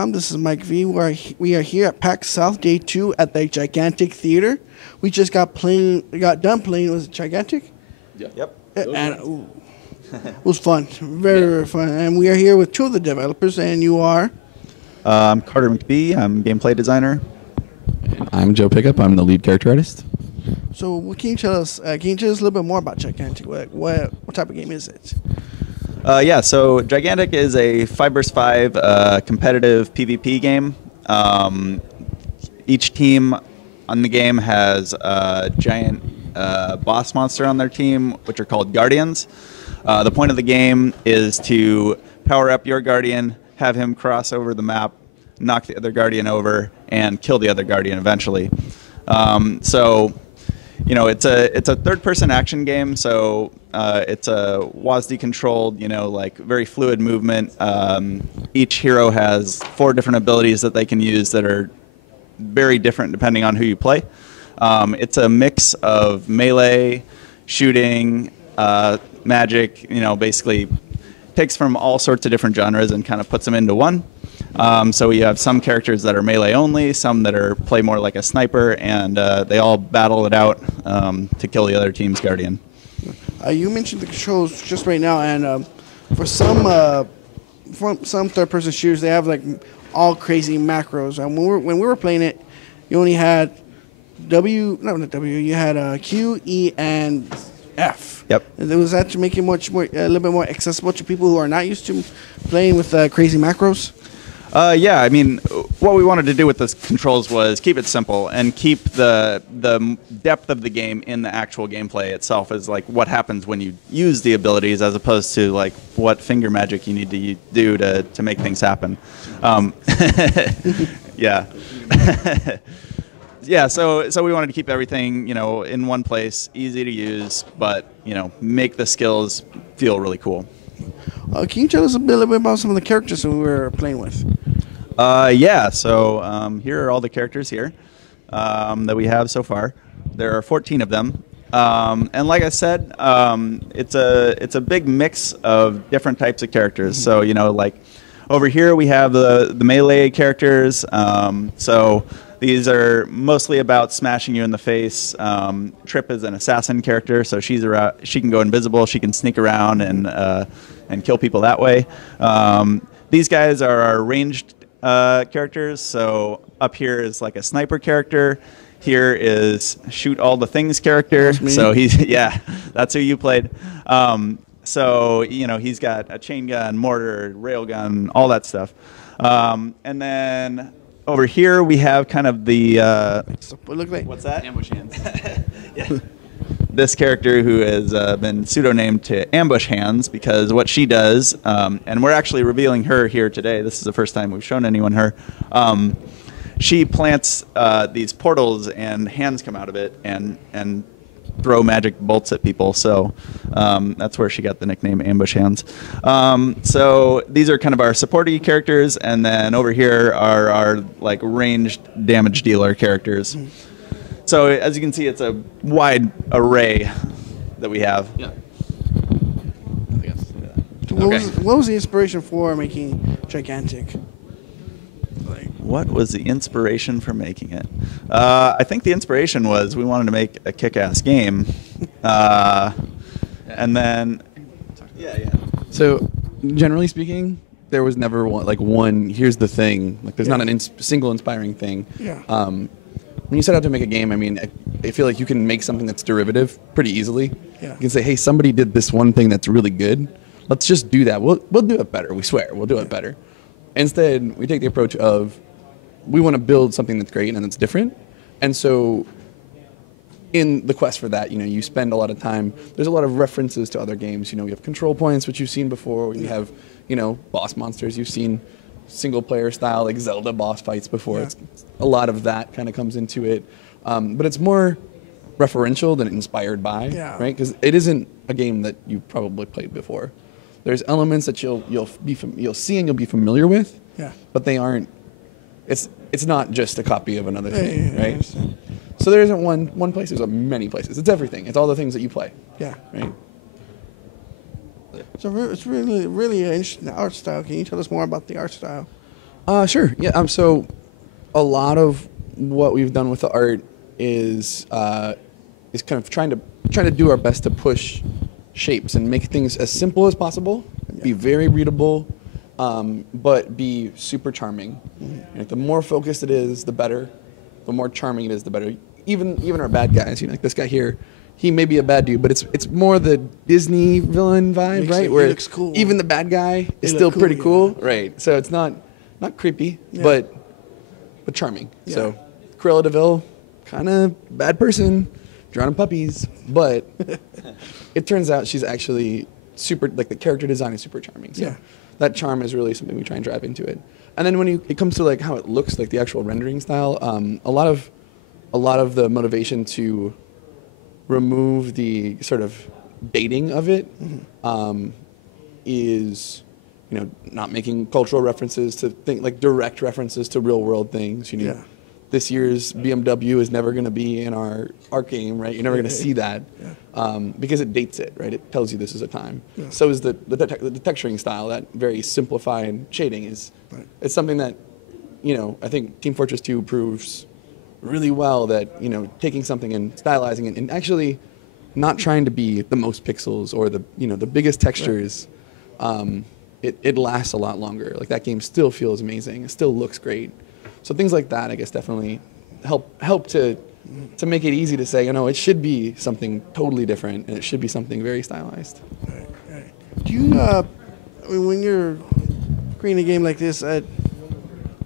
PAXSouth.com. This is Mike V. We are here at PAX South Day 2 at the Gigantic Theater. We just got done playing. Was it Gigantic? Yep. And it was fun. Very fun. And we are here with two of the developers, and you are? I'm Carter McBee. I'm gameplay designer. I'm Joe Pickup. I'm the lead character artist. So what can you tell us? Can you tell us a little bit more about Gigantic? What type of game is it? So Gigantic is a 5vs5 competitive PvP game. Each team on the game has a giant boss monster on their team, which are called Guardians. The point of the game is to power up your Guardian, have him cross over the map, knock the other Guardian over, and kill the other Guardian eventually. It's a third-person action game, so it's a WASD-controlled, very fluid movement. Each hero has 4 different abilities that they can use that are very different depending on who you play. It's a mix of melee, shooting, magic, basically takes from all sorts of different genres and kind of puts them into one. So you have some characters that are melee only, some that play more like a sniper, and they all battle it out to kill the other team's Guardian. You mentioned the controls just right now, and for some third-person shooters, they have like all crazy macros. And when we were playing it, you only had you had Q, E, and F. Yep. Was that to make it a little bit more accessible to people who are not used to playing with crazy macros? What we wanted to do with the controls was keep it simple and keep the depth of the game in the actual gameplay itself as like what happens when you use the abilities as opposed to like what finger magic you need to do to make things happen. Yeah. Yeah, so we wanted to keep everything, in one place, easy to use, but, make the skills feel really cool. Can you tell us a little bit about some of the characters that we were playing with? Here are all the characters here that we have so far. There are 14 of them. And like I said, it's a big mix of different types of characters. So, over here we have the melee characters. These are mostly about smashing you in the face. Trip is an assassin character, so she can go invisible. She can sneak around and kill people that way. These guys are our ranged characters. So up here is like a sniper character. Here is shoot all the things character. So that's who you played. He's got a chain gun, mortar, rail gun, all that stuff. And then over here we have kind of the what's that? Ambush hands. Yeah. This character who has been pseudo-named to Ambush Hands because what she does, and we're actually revealing her here today. This is the first time we've shown anyone her. She plants these portals and hands come out of it and throw magic bolts at people. So that's where she got the nickname Ambush Hands. So these are kind of our supporting characters, and then over here are our like ranged damage dealer characters. So as you can see, it's a wide array that we have. Yeah. What was the inspiration for making Gigantic? What was the inspiration for making it? I think the inspiration was we wanted to make a kick-ass game. And then, So, generally speaking, there was never one, here's the thing. Like, there's not a single inspiring thing. Yeah. When you set out to make a game, I feel like you can make something that's derivative pretty easily. Yeah. You can say, hey, somebody did this one thing that's really good. Let's just do that. We'll do it better. We swear. We'll do it better. Instead, we take the approach of we want to build something that's great and that's different. And so in the quest for that, you spend a lot of time. There's a lot of references to other games. We have control points, which you've seen before. We have, boss monsters. You've seen single-player style, like Zelda boss fights before. Yeah. It's a lot of that kind of comes into it. But it's more referential than inspired by, right? Because it isn't a game that you probably played before. There's elements that you'll see and you'll be familiar with, but they aren't. It's not just a copy of another thing, right? So there isn't one place. There's many places. It's everything. It's all the things that you play. Yeah. Right. So it's really an interesting art style. Can you tell us more about the art style? Sure. Yeah. So a lot of what we've done with the art is kind of trying to do our best to push shapes and make things as simple as possible, be very readable, but be super charming. Like, the more focused it is, the better. The more charming it is, the better. Even our bad guys, like this guy here, he may be a bad dude, but it's more the Disney villain vibe, right? Where he looks cool. even the bad guy is They still look pretty cool, cool, right? So it's not creepy, Yeah. but charming. Yeah. So Cruella DeVille, kind of bad person, drowning puppies, but it turns out she's actually super, like, the character design is super charming. So Yeah. that charm is really something we try and drive into it. And then when it comes to like how it looks, like the actual rendering style, a lot of the motivation to remove the sort of dating of it is, not making cultural references to like direct references to real world things. Yeah. This year's BMW is never going to be in our game, right? You're never going to see that because it dates it, right? It tells you this is a time. Yeah. So is the texturing style, that very simplified shading is. Right. It's something that, I think Team Fortress 2 proves really well that, taking something and stylizing it and actually not trying to be the most pixels or the biggest textures, it lasts a lot longer. Like, that game still feels amazing. It still looks great. So things like that, I guess, definitely help to make it easy to say, it should be something totally different and it should be something very stylized. Right. Do you, when you're creating a game like this,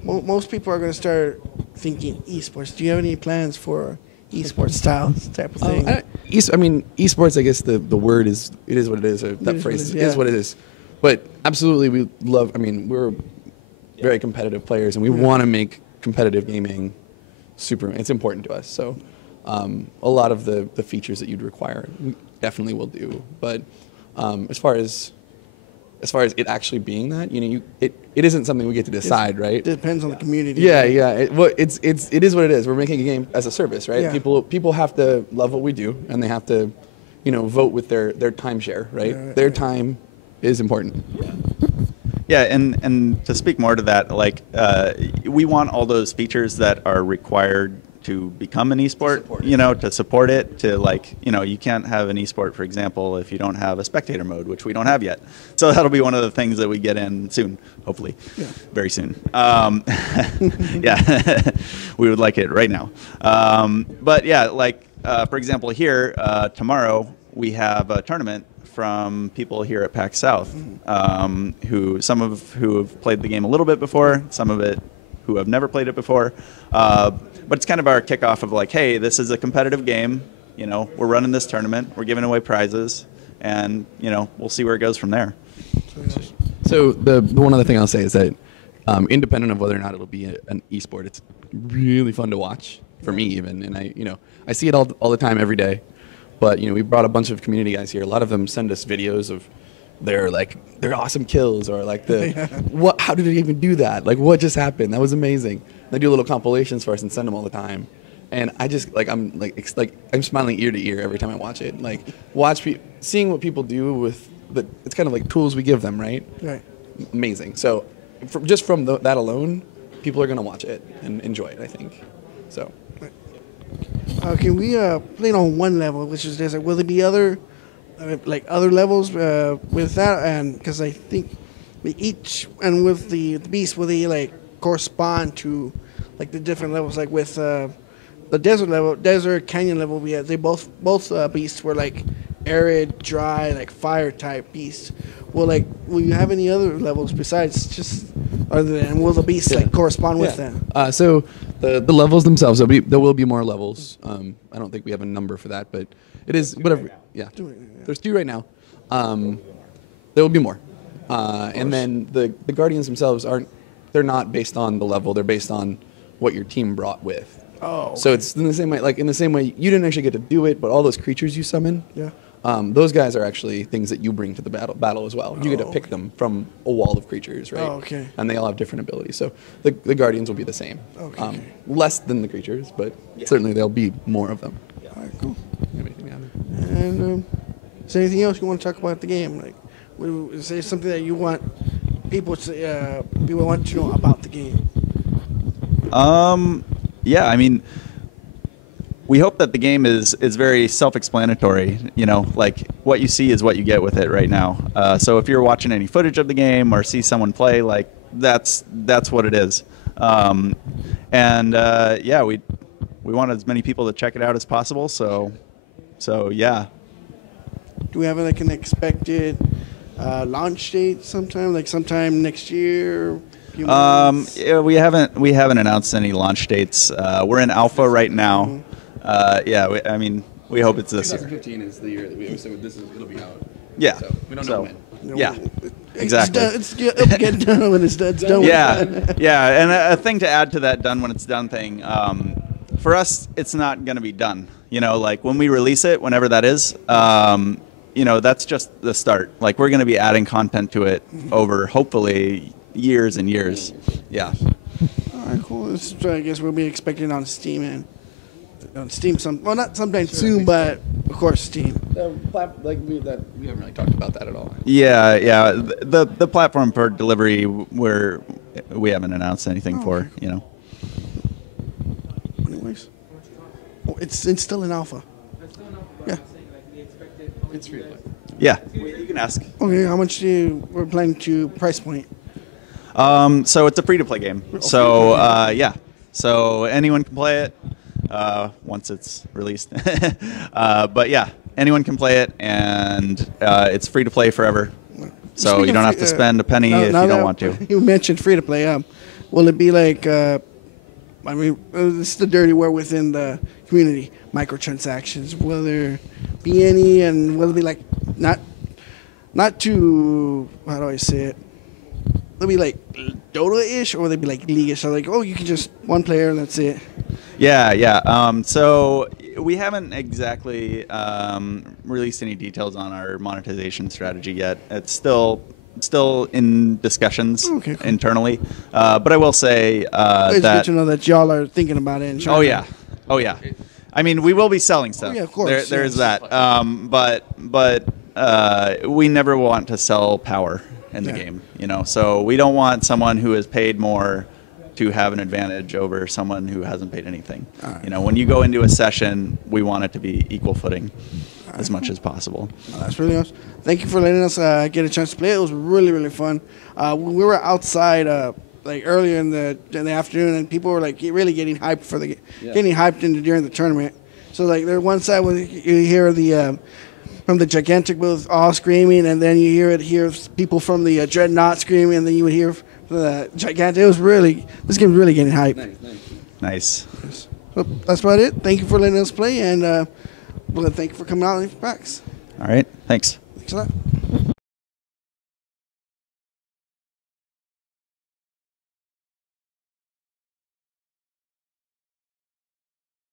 most people are going to start thinking esports. Do you have any plans for esports styles type of thing? Esports, I guess the word is, it is what it is, or that phrase is what it is. But absolutely, we're very competitive players, and we want to make competitive gaming it's important to us. So a lot of the features that you'd require, we definitely will do. But as far as it actually being that, it isn't something we get to decide, right? It depends on the community. Yeah. It is what it is. We're making a game as a service, right? Yeah. People have to love what we do, and they have to, vote with their timeshare, right? Their time is important. Yeah, and to speak more to that, like, we want all those features that are required to become an esport, to support it, to, like, you can't have an esport, for example, if you don't have a spectator mode, which we don't have yet. So that'll be one of the things that we get in soon, hopefully, very soon. Yeah, we would like it right now. But yeah, like, for example, here, tomorrow, we have a tournament from people here at PAX South, who have played the game a little bit before, some of it who have never played it before. But it's kind of our kickoff of, like, hey, this is a competitive game. We're running this tournament. We're giving away prizes, and we'll see where it goes from there. So the one other thing I'll say is that, independent of whether or not it'll be an esport, it's really fun to watch for me even, and I see it all the time, every day. But we brought a bunch of community guys here. A lot of them send us videos of their awesome kills, or like how did they even do that? Like, what just happened? That was amazing. They do little compilations for us and send them all the time. And I just I'm smiling ear to ear every time I watch it. Like, seeing what people do with it's kind of like tools we give them, right? Right. Amazing. So just from that alone, people are going to watch it and enjoy it, I think. So. Okay, we played on one level, which is desert. Will there be other levels with that? And because I think with the beast, will they like correspond to like the different levels? Like with the desert canyon level, they both beasts were like arid, dry, like fire type beasts. Will you have any other levels besides just other than, will the beasts like correspond with them? So the levels themselves, there will be more levels. I don't think we have a number for that, but it is whatever. Yeah, there's 2 right now. There will be more, and then the guardians themselves they're not based on the level. They're based on what your team brought with. Oh. Okay. So it's in the same way, you didn't actually get to do it, but all those creatures you summon. Yeah. Those guys are actually things that you bring to the battle as well. You get to pick them from a wall of creatures, right? Oh, okay. And they all have different abilities. So the guardians will be the same. Okay. Less than the creatures, but certainly there'll be more of them. All right, cool. Anything else? And is there anything else you want to talk about the game? Like, is there something that you want people want to know about the game? Yeah, I mean, we hope that the game is very self-explanatory. You know, like what you see is what you get with it right now. So if you're watching any footage of the game or see someone play, like that's what it is. Yeah, we want as many people to check it out as possible. So yeah. Do we have like an expected launch date sometime, like sometime next year? Few months? Yeah, we haven't announced any launch dates. We're in alpha right now. Yeah, I mean, we hope it's this year. 2015 is the year that we so it'll be out. Yeah. So we don't know when. No, Yeah. Exactly. It'll get done when it's done. It's done. Yeah, and a thing to add to that done when it's done thing, for us, it's not going to be done. You know, like when we release it, whenever that is, you know, that's just the start. Like we're going to be adding content to it over, hopefully, years and years. Yeah. All right, cool. This is, I guess we'll be expecting on Steam and on Steam not sometime soon, but of course Steam. We haven't really talked about that at all. Yeah. The platform for delivery, we haven't announced anything for. You know. Anyways, it's still in alpha. Yeah. It's free to play. Yeah. You can ask. Okay, how much we're planning to price point? So it's a free-to-play game. So yeah, so anyone can play it once it's released. But yeah, anyone can play it, and it's free to play forever. So you don't have to spend a penny if you don't want to. You mentioned free to play. Will it be like? I mean, this is the dirty word within the community. Microtransactions. Will there be any? And will it be like not too? How do I say it? They'll be like Dota-ish, or they'll be like League-ish. So like, oh, you can just one player and that's it. Yeah. So we haven't exactly released any details on our monetization strategy yet. It's still in discussions internally. But I will say it's that good to know that y'all are thinking about it. And Oh yeah. I mean, we will be selling stuff. Yeah, of course. There's that. But we never want to sell power in the game, you know. So we don't want someone who has paid more to have an advantage over someone who hasn't paid anything. Right. You know, when you go into a session, we want it to be equal footing as much as possible. Oh, that's really awesome. Thank you for letting us get a chance to play. It was really, really fun. We were outside like earlier in the afternoon, and people were like really getting hyped for getting hyped during the tournament. So like there one side was you hear the from the Gigantic booth all screaming, and then you hear people from the Dreadnought screaming, and then you would hear the Gigantic. This game was really getting hyped. Nice. So that's about it. Thank you for letting us play, and thank you for coming out and PAX. All right. Thanks. Thanks a lot.